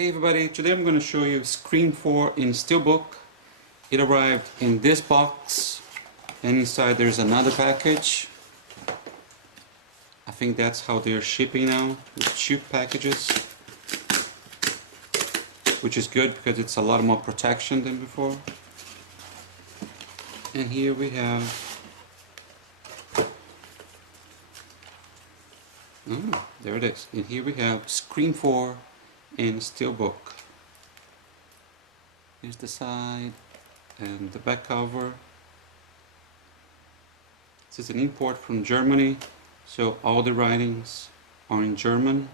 Hey everybody, today I'm going to show you Screen 4 in Steelbook. It arrived in this box and inside there's another package. I think that's how they're shipping now, with cheap packages, which is good because it's a lot more protection than before. And here we have there it is. And here we have Screen 4 in Steelbook. Here's the side and the back cover. This is an import from Germany, so all the writings are in German.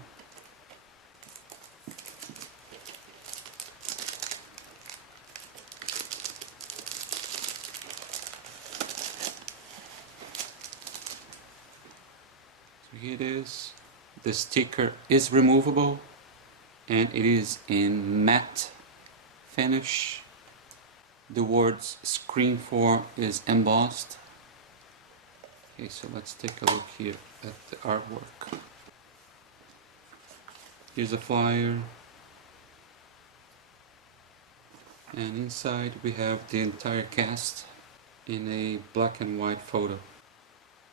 So here it is. The sticker is removable and it is in matte finish. The words Screen 4 is embossed. Okay, so let's take a look here at the artwork. Here's a flyer, and inside we have the entire cast in a black and white photo.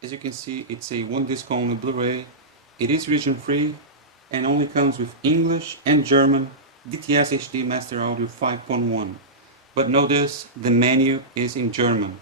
As you can see, it's a one disc only Blu-ray. It is region free and only comes with English and German DTS HD Master Audio 5.1. But notice the menu is in German.